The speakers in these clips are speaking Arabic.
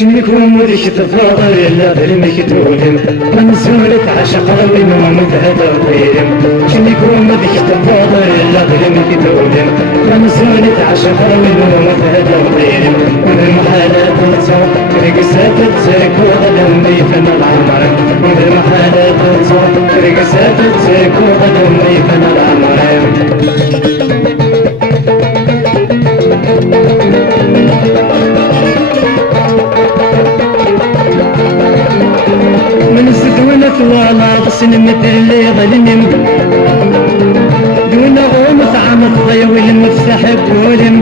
شنكم وديك تفاضل إلا ظلمك تولم منزولة عشق روين ومتهدى وطيرم شنكم وديك تفاضل إلا ظلمك تولم منزولة عشق روين ومتهدى وطيرم من المحالات تصور رقصات تسرك وغدم بيفن العمر من المحالات تصور رقصات تسرك وغدم بيفن العمر من سدونا ثوالا غسن مثل اللي ظلم دون غوم طعم الضيوي المفتاح بولم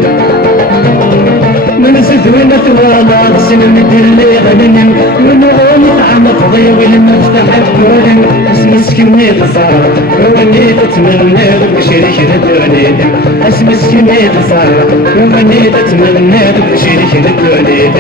من سدونا ثوالا غسن مثل اللي ظلم دون غوم طعم الضيوي المفتاح بولم اسم مسكيني خسارة واني تتمنى بشريك الدنيا اسم مسكيني خسارة واني تتمنى بشريك الدنيا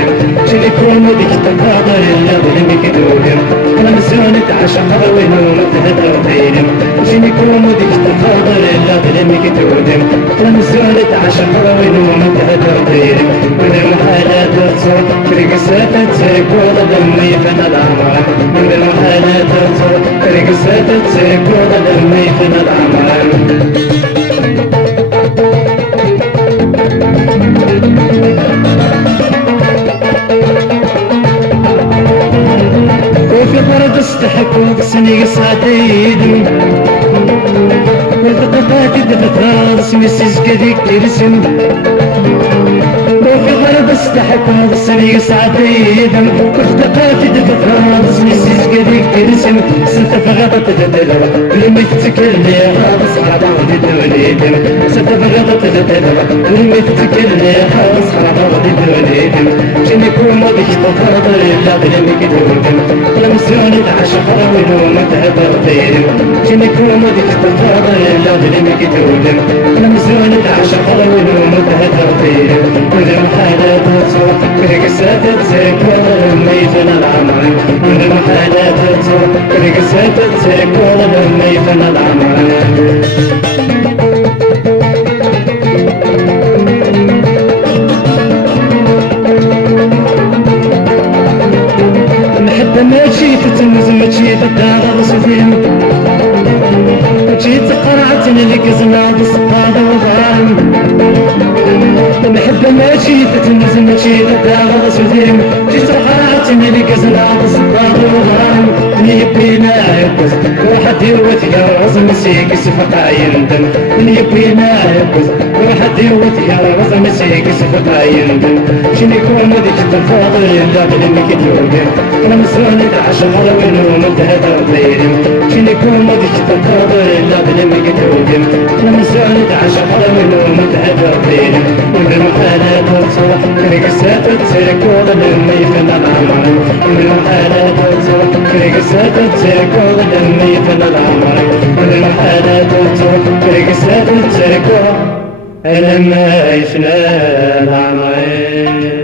شريكون وديك تفاضل إلا ظلمك دولم لمسونة عشق روين ومتهدى وطيرم شنكون وديك تفاضل إلا ظلمك دولم لمسونة عشق روين ومتهدى وطيرم من المحالات تصور رقصات تسرك وضدمي فن العمر من المحالات تصور رقصات تسرك وضدمي فن العمر وفي الأرض استحق وقسني قصعتين والتقطات الدفترات اسمي سيسكديك ترسم وفي الأرض استحق وقسني قصعتين والتقطات الدفترات اسمي سيسكديك ترسم ستفغضت تدلوة لما تتكلم خالص على بعض دوليتم ستفغضت تدلوة لما تتكلم خالص على بعض دوليتم شنكون وبيك تفاضل إلا ظلمك دولتم لمسوني عشق روين ومتهدى وطيرم شنكون وبيك تفاضل إلا ظلمك دولتم لمسوني عشق روين ومتهدى وطيرم من المحالات تصور رقصات تسرك وظلمي فن العمر من المحالات تصور رقصات تسرك وظلمي فن العمر ماشي تتنز ماشي تدار رصدين جيت قرعتني لك زناد الصقاد وغرام نحب ماشي تتنز ماشي تدار رصدين جيت قرعتني لك زناد الصقاد وغرام يبينا عبز واحد يوتيرز مسيك سفقا يندم يبينا عبز واحد يوتيرز مسيك سفقا يندم شنيكون وديك تفاضل إلا ظلمك دولم لمسونة عشق روين ومتهدى وطيرم شنيكون وديك تفاضل إلا ظلمك دولم لمسونة عشق روين ومتهدى وطيرم من المحالات تصور رقصات تسرك وظلمي فن العمر من المحالات تصور رقصات تسرك وظلمي فن العمر من المحالات تصور رقصات تسرك لما يفنى العمر